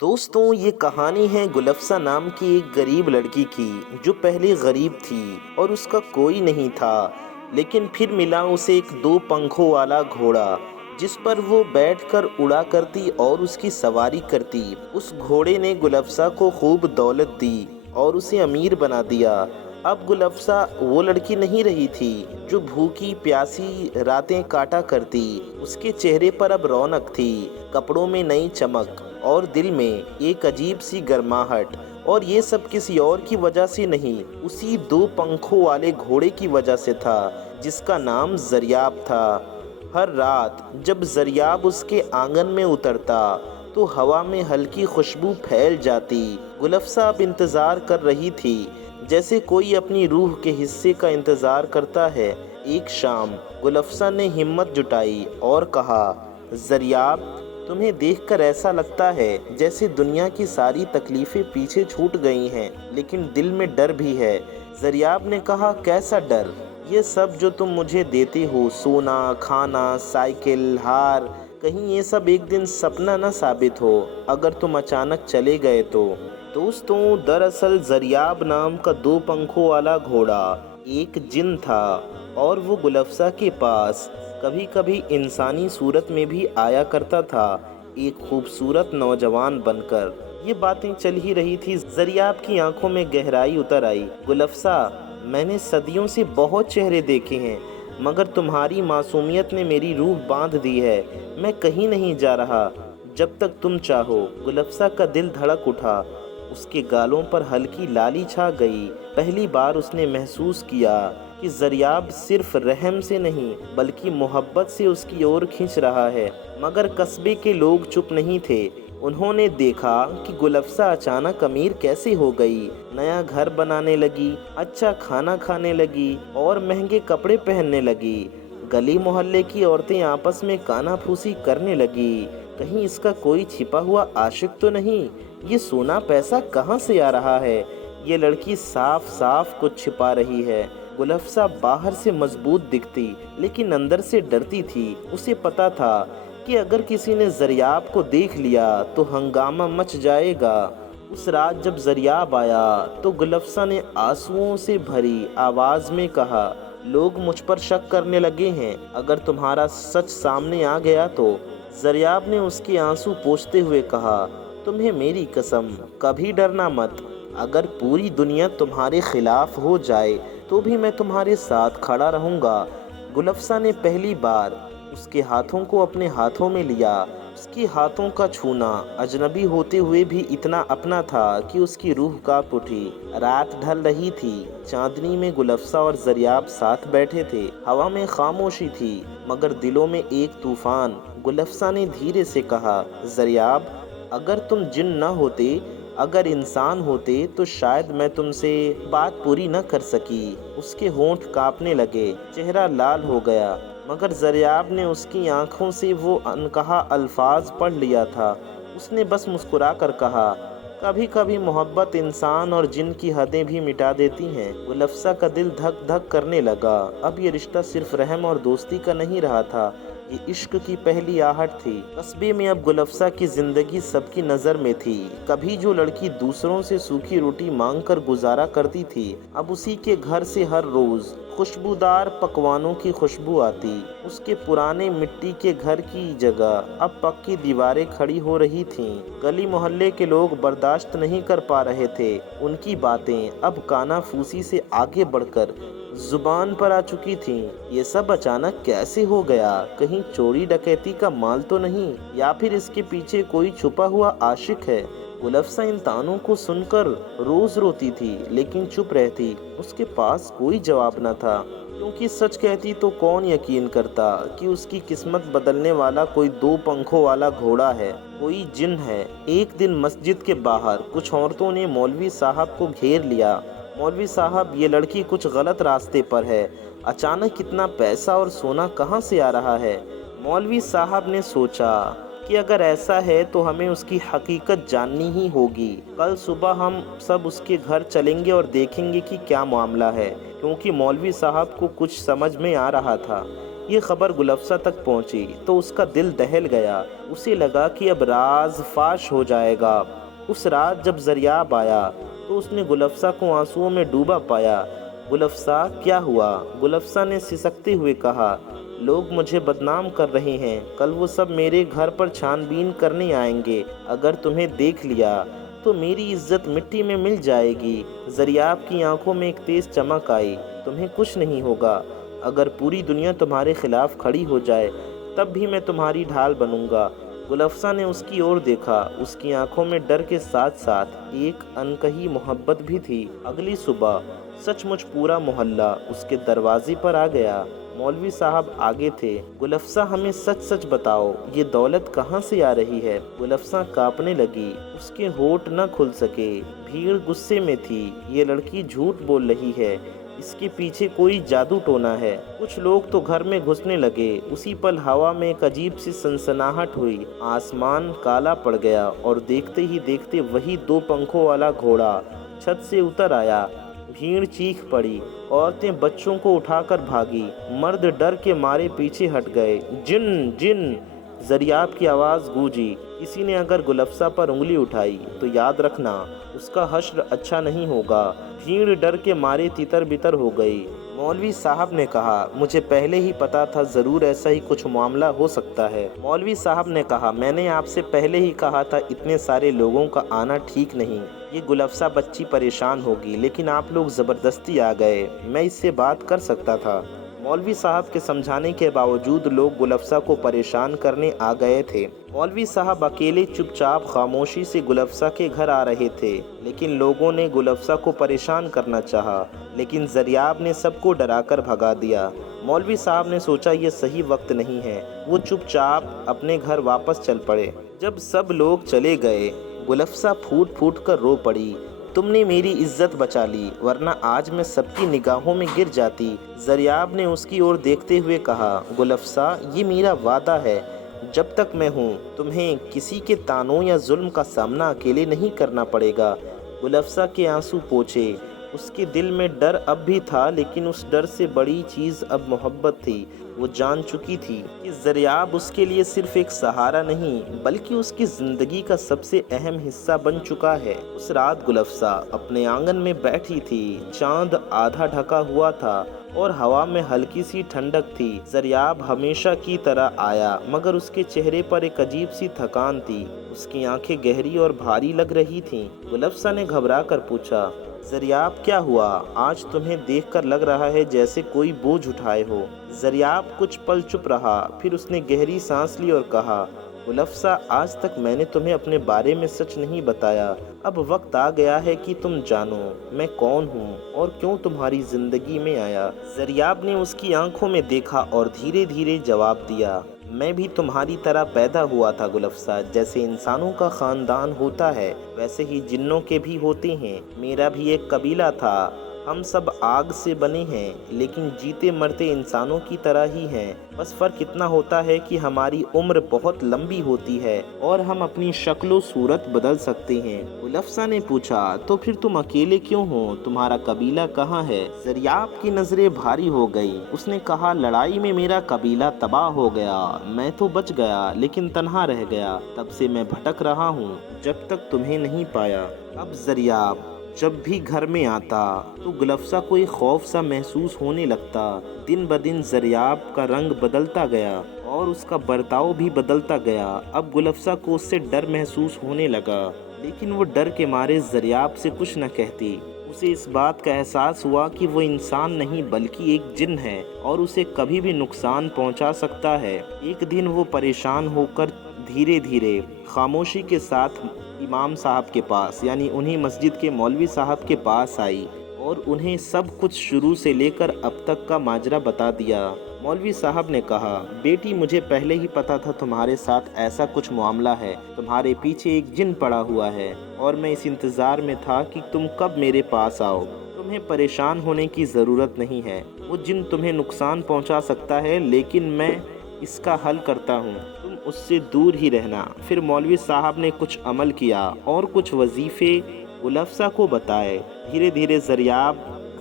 دوستوں، یہ کہانی ہے گلفسہ نام کی ایک غریب لڑکی کی جو پہلے غریب تھی اور اس کا کوئی نہیں تھا، لیکن پھر ملا اسے ایک دو پنکھوں والا گھوڑا جس پر وہ بیٹھ کر اڑا کرتی اور اس کی سواری کرتی۔ اس گھوڑے نے گلفسہ کو خوب دولت دی اور اسے امیر بنا دیا۔ اب گلفسہ وہ لڑکی نہیں رہی تھی جو بھوکی پیاسی راتیں کاٹا کرتی۔ اس کے چہرے پر اب رونق تھی، کپڑوں میں نئی چمک اور دل میں ایک عجیب سی گرماہٹ، اور یہ سب کسی اور کی وجہ سے نہیں، اسی دو پنکھوں والے گھوڑے کی وجہ سے تھا جس کا نام زریاب تھا۔ ہر رات جب زریاب اس کے آنگن میں اترتا تو ہوا میں ہلکی خوشبو پھیل جاتی۔ گلفسہ اب انتظار کر رہی تھی جیسے کوئی اپنی روح کے حصے کا انتظار کرتا ہے۔ ایک شام گلفسہ نے ہمت جٹائی اور کہا، زریاب، تمہیں دیکھ کر ایسا لگتا ہے جیسے دنیا کی ساری تکلیفیں پیچھے چھوٹ گئی ہیں، لیکن دل میں ڈر بھی ہے۔ زریاب نے کہا، کیسا ڈر؟ یہ سب جو تم مجھے دیتے ہو، سونا، کھانا، سائیکل، ہار، کہیں یہ سب ایک دن سپنا نہ ثابت ہو اگر تم اچانک چلے گئے تو۔ دوستوں، دراصل زریاب نام کا دو پنکھوں والا گھوڑا ایک جن تھا، اور وہ گلفسہ کے پاس کبھی کبھی انسانی صورت میں بھی آیا کرتا تھا، ایک خوبصورت نوجوان بن کر۔ یہ باتیں چل ہی رہی تھی، زریاب کی آنکھوں میں گہرائی اتر آئی۔ گلفسہ، میں نے صدیوں سے بہت چہرے دیکھے ہیں، مگر تمہاری معصومیت نے میری روح باندھ دی ہے۔ میں کہیں نہیں جا رہا جب تک تم چاہو۔ گلفسہ کا دل دھڑک اٹھا، اس کے گالوں پر ہلکی لالی چھا گئی۔ پہلی بار اس نے محسوس کیا کہ زریاب صرف رحم سے نہیں بلکہ محبت سے اس کی اور کھنچ رہا ہے۔ مگر قصبے کے لوگ چپ نہیں تھے۔ انہوں نے دیکھا کہ گلفسہ اچانک امیر کیسے ہو گئی، نیا گھر بنانے لگی، اچھا کھانا کھانے لگی اور مہنگے کپڑے پہننے لگی۔ گلی محلے کی عورتیں آپس میں کانا پھوسی کرنے لگی، کہیں اس کا کوئی چھپا ہوا عاشق تو نہیں؟ یہ سونا پیسہ کہاں سے آ رہا ہے؟ یہ لڑکی صاف صاف کچھ چھپا رہی ہے۔ گلفسہ باہر سے مضبوط دکھتی لیکن اندر سے ڈرتی تھی۔ اسے پتا تھا کہ اگر کسی نے زریاب کو دیکھ لیا تو ہنگامہ مچ جائے گا۔ اس رات جب زریاب آیا تو گلفسہ نے آنسوؤں سے بھری آواز میں کہا، لوگ مجھ پر شک کرنے لگے ہیں، اگر تمہارا سچ سامنے آ گیا تو۔ زریاب نے اس کے آنسو پوچھتے ہوئے کہا، تمہیں میری قسم، کبھی ڈرنا مت۔ اگر پوری دنیا تمہارے خلاف ہو جائے تو بھی میں تمہارے ساتھ کھڑا رہوں گا۔ گلفسہ نے پہلی بار اس کے ہاتھوں کو اپنے ہاتھوں میں لیا۔ اس کے ہاتھوں کا چھونا اجنبی ہوتے ہوئے بھی اتنا اپنا تھا کہ اس کی روح کانپ اٹھی۔ رات ڈھل رہی تھی، چاندنی میں گلفسہ اور زریاب ساتھ بیٹھے تھے۔ ہوا میں خاموشی تھی مگر دلوں میں ایک طوفان۔ گلفسہ نے دھیرے سے کہا، زریاب، اگر تم جن نہ ہوتے، اگر انسان ہوتے تو شاید میں تم سے بات پوری نہ کر سکی۔ اس کے ہونٹ کانپنے لگے، چہرہ لال ہو گیا، مگر زریاب نے اس کی آنکھوں سے وہ انکہا الفاظ پڑھ لیا تھا۔ اس نے بس مسکرا کر کہا، کبھی کبھی محبت انسان اور جن کی حدیں بھی مٹا دیتی ہیں۔ گلفسہ کا دل دھک دھک کرنے لگا۔ اب یہ رشتہ صرف رحم اور دوستی کا نہیں رہا تھا، یہ عشق کی پہلی آہٹ تھی۔ قصبے میں اب گلفسہ کی زندگی سب کی نظر میں تھی۔ کبھی جو لڑکی دوسروں سے سوکھی روٹی مانگ کر گزارا کرتی تھی، اب اسی کے گھر سے ہر روز خوشبودار پکوانوں کی خوشبو آتی۔ اس کے پرانے مٹی کے گھر کی جگہ اب پکی دیواریں کھڑی ہو رہی تھیں۔ گلی محلے کے لوگ برداشت نہیں کر پا رہے تھے، ان کی باتیں اب کانا پھوسی سے آگے بڑھ کر زبان پر آ چکی تھیں۔ یہ سب اچانک کیسے ہو گیا؟ کہیں چوری ڈکیتی کا مال تو نہیں، یا پھر اس کے پیچھے کوئی چھپا ہوا عاشق ہے؟ گلفسہ ان تانوں کو سن کر روز روتی تھی لیکن چپ رہتی۔ اس کے پاس کوئی جواب نہ تھا، کیونکہ سچ کہتی تو کون یقین کرتا کہ اس کی قسمت بدلنے والا کوئی دو پنکھوں والا گھوڑا ہے، کوئی جن ہے۔ ایک دن مسجد کے باہر کچھ عورتوں نے مولوی صاحب کو گھیر لیا۔ مولوی صاحب، یہ لڑکی کچھ غلط راستے پر ہے، اچانک اتنا پیسہ اور سونا کہاں سے آ رہا ہے؟ مولوی صاحب نے سوچا کہ اگر ایسا ہے تو ہمیں اس کی حقیقت جاننی ہی ہوگی۔ کل صبح ہم سب اس کے گھر چلیں گے اور دیکھیں گے کہ کیا معاملہ ہے، کیونکہ مولوی صاحب کو کچھ سمجھ میں آ رہا تھا۔ یہ خبر گلفسہ تک پہنچی تو اس کا دل دہل گیا، اسے لگا کہ اب راز فاش ہو جائے گا۔ اس رات جب زریاب آیا تو اس نے گلفسہ کو آنسوؤں میں ڈوبا پایا۔ گلفسہ کیا ہوا؟ گلفسہ نے سسکتے ہوئے کہا، لوگ مجھے بدنام کر رہے ہیں، کل وہ سب میرے گھر پر چھان بین کرنے آئیں گے، اگر تمہیں دیکھ لیا تو میری عزت مٹی میں مل جائے گی۔ زریاب کی آنکھوں میں ایک تیز چمک آئی، تمہیں کچھ نہیں ہوگا، اگر پوری دنیا تمہارے خلاف کھڑی ہو جائے تب بھی میں تمہاری ڈھال بنوں گا۔ گلفسہ نے اس کی اور دیکھا، اس کی آنکھوں میں ڈر کے ساتھ ساتھ ایک انکہی محبت بھی تھی۔ اگلی صبح سچ مچ پورا محلہ اس کے دروازے پر آ گیا۔ مولوی صاحب آگے تھے، گلفسہ ہمیں سچ سچ بتاؤ، یہ دولت کہاں سے آ رہی ہے؟ گلفسہ کانپنے لگی، اس کے ہونٹ نہ کھل سکے۔ بھیڑ غصے میں تھی، یہ لڑکی جھوٹ بول رہی ہے، اس کے پیچھے کوئی جادو ٹونا ہے۔ کچھ لوگ تو گھر میں گھسنے لگے۔ اسی پل ہوا میں ایک عجیب سی سنسناہٹ ہوئی، آسمان کالا پڑ گیا اور دیکھتے ہی دیکھتے وہی 2 پنکھوں والا گھوڑا چھت سے اتر آیا۔ بھیڑ چیخ پڑی، عورتیں بچوں کو اٹھا کر بھاگی، مرد ڈر کے مارے پیچھے ہٹ گئے۔ جن جن! زریاب کی آواز گونجی۔ کسی نے اگر گلفسہ پر انگلی اٹھائی تو یاد رکھنا اس کا حشر اچھا نہیں ہوگا۔ بھیڑ ڈر کے مارے تتر بتر ہو گئی۔ مولوی صاحب نے کہا، مجھے پہلے ہی پتا تھا ضرور ایسا ہی کچھ معاملہ ہو سکتا ہے۔ مولوی صاحب نے کہا، میں نے آپ سے پہلے ہی کہا تھا اتنے سارے لوگوں کا آنا ٹھیک نہیں، یہ گلفسہ بچی پریشان ہوگی، لیکن آپ لوگ زبردستی آ گئے، میں اس سے بات کر سکتا تھا۔ مولوی صاحب کے سمجھانے کے باوجود لوگ گلفسہ کو پریشان کرنے آ گئے تھے۔ مولوی صاحب اکیلے چپ چاپ خاموشی سے گلفسہ کے گھر آ رہے تھے، لیکن لوگوں نے گلفسہ کو پریشان کرنا چاہا، لیکن زریاب نے سب کو ڈرا کر بھگا دیا۔ مولوی صاحب نے سوچا یہ صحیح وقت نہیں ہے، وہ چپ چاپ اپنے گھر واپس چل پڑے۔ جب سب لوگ چلے گئے، گلفسہ پھوٹ پھوٹ کر رو پڑی، تم نے میری عزت بچا لی، ورنہ آج میں سب کی نگاہوں میں گر جاتی۔ زریاب نے اس کی اور دیکھتے ہوئے کہا، گلفسہ یہ میرا وعدہ ہے، جب تک میں ہوں تمہیں کسی کے طعنوں یا ظلم کا سامنا اکیلے نہیں کرنا پڑے گا۔ گلفسہ کے آنسو پوچھے، اس کے دل میں ڈر اب بھی تھا، لیکن اس ڈر سے بڑی چیز اب محبت تھی۔ وہ جان چکی تھی کہ زریاب اس کے لیے صرف ایک سہارا نہیں بلکہ اس کی زندگی کا سب سے اہم حصہ بن چکا ہے۔ اس رات گلفسہ اپنے آنگن میں بیٹھی تھی، چاند آدھا ڈھکا ہوا تھا اور ہوا میں ہلکی سی ٹھنڈک تھی۔ زریاب ہمیشہ کی طرح آیا، مگر اس کے چہرے پر ایک عجیب سی تھکان تھی، اس کی آنکھیں گہری اور بھاری لگ رہی تھیں۔ گلفسہ نے گھبرا کر پوچھا، زریاب کیا ہوا؟ آج تمہیں دیکھ کر لگ رہا ہے جیسے کوئی بوجھ اٹھائے ہو۔ زریاب کچھ پل چپ رہا، پھر اس نے گہری سانس لی اور کہا، گلفسہ آج تک میں نے تمہیں اپنے بارے میں سچ نہیں بتایا، اب وقت آ گیا ہے کہ تم جانو میں کون ہوں اور کیوں تمہاری زندگی میں آیا۔ زریاب نے اس کی آنکھوں میں دیکھا اور دھیرے دھیرے جواب دیا، میں بھی تمہاری طرح پیدا ہوا تھا گلفسہ، جیسے انسانوں کا خاندان ہوتا ہے ویسے ہی جنوں کے بھی ہوتے ہیں، میرا بھی ایک قبیلہ تھا، ہم سب آگ سے بنے ہیں لیکن جیتے مرتے انسانوں کی طرح ہی ہیں، بس فرق اتنا ہوتا ہے کہ ہماری عمر بہت لمبی ہوتی ہے اور ہم اپنی شکل و صورت بدل سکتے ہیں۔ گلفسہ نے پوچھا، تو پھر تم اکیلے کیوں ہو؟ تمہارا قبیلہ کہاں ہے؟ زریاب کی نظریں بھاری ہو گئی، اس نے کہا، لڑائی میں میرا قبیلہ تباہ ہو گیا، میں تو بچ گیا لیکن تنہا رہ گیا، تب سے میں بھٹک رہا ہوں جب تک تمہیں نہیں پایا۔ اب زریاب جب بھی گھر میں آتا تو گلفسہ کو ایک خوف سا محسوس ہونے لگتا۔ دن بدن زریاب کا رنگ بدلتا گیا اور اس کا برتاؤ بھی بدلتا گیا۔ اب گلفسہ کو اس سے ڈر محسوس ہونے لگا، لیکن وہ ڈر کے مارے زریاب سے کچھ نہ کہتی۔ اسے اس بات کا احساس ہوا کہ وہ انسان نہیں بلکہ ایک جن ہے اور اسے کبھی بھی نقصان پہنچا سکتا ہے۔ ایک دن وہ پریشان ہو کر دھیرے دھیرے خاموشی کے ساتھ امام صاحب کے پاس، یعنی انہی مسجد کے مولوی صاحب کے پاس آئی اور انہیں سب کچھ شروع سے لے کر اب تک کا ماجرا بتا دیا۔ مولوی صاحب نے کہا، بیٹی مجھے پہلے ہی پتا تھا تمہارے ساتھ ایسا کچھ معاملہ ہے، تمہارے پیچھے ایک جن پڑا ہوا ہے اور میں اس انتظار میں تھا کہ تم کب میرے پاس آؤ۔ تمہیں پریشان ہونے کی ضرورت نہیں ہے، وہ جن تمہیں نقصان پہنچا سکتا ہے لیکن میں اس کا حل کرتا ہوں، تم اس سے دور ہی رہنا۔ پھر مولوی صاحب نے کچھ عمل کیا اور کچھ وظیفے گلفسہ کو بتائے۔ دھیرے دھیرے زریاب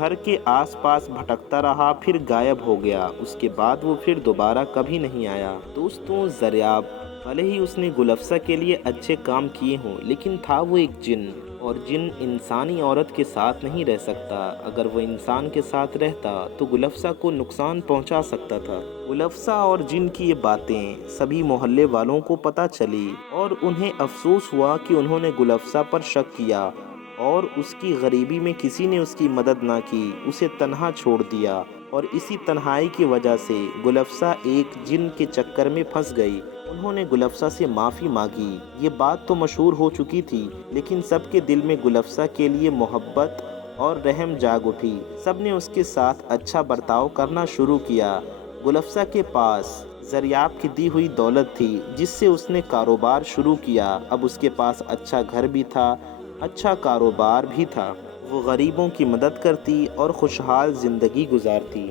گھر کے آس پاس بھٹکتا رہا، پھر غائب ہو گیا۔ اس کے بعد وہ پھر دوبارہ کبھی نہیں آیا۔ دوستوں، زریاب، بھلے ہی اس نے گلفسہ کے لیے اچھے کام کیے ہوں، لیکن تھا وہ ایک جن، اور جن انسانی عورت کے ساتھ نہیں رہ سکتا۔ اگر وہ انسان کے ساتھ رہتا تو گلفسہ کو نقصان پہنچا سکتا تھا۔ گلفسہ اور جن کی یہ باتیں سبھی محلے والوں کو پتہ چلی، اور انہیں افسوس ہوا کہ انہوں نے گلفسہ پر شک کیا اور اس کی غریبی میں کسی نے اس کی مدد نہ کی، اسے تنہا چھوڑ دیا، اور اسی تنہائی کی وجہ سے گلفسہ ایک جن کے چکر میں پھنس گئی۔ انہوں نے گلفسہ سے معافی مانگی۔ یہ بات تو مشہور ہو چکی تھی، لیکن سب کے دل میں گلفسہ کے لیے محبت اور رحم جاگ اٹھی۔ سب نے اس کے ساتھ اچھا برتاؤ کرنا شروع کیا۔ گلفسہ کے پاس زریاب کی دی ہوئی دولت تھی، جس سے اس نے کاروبار شروع کیا۔ اب اس کے پاس اچھا گھر بھی تھا، اچھا کاروبار بھی تھا۔ وہ غریبوں کی مدد کرتی اور خوشحال زندگی گزارتی۔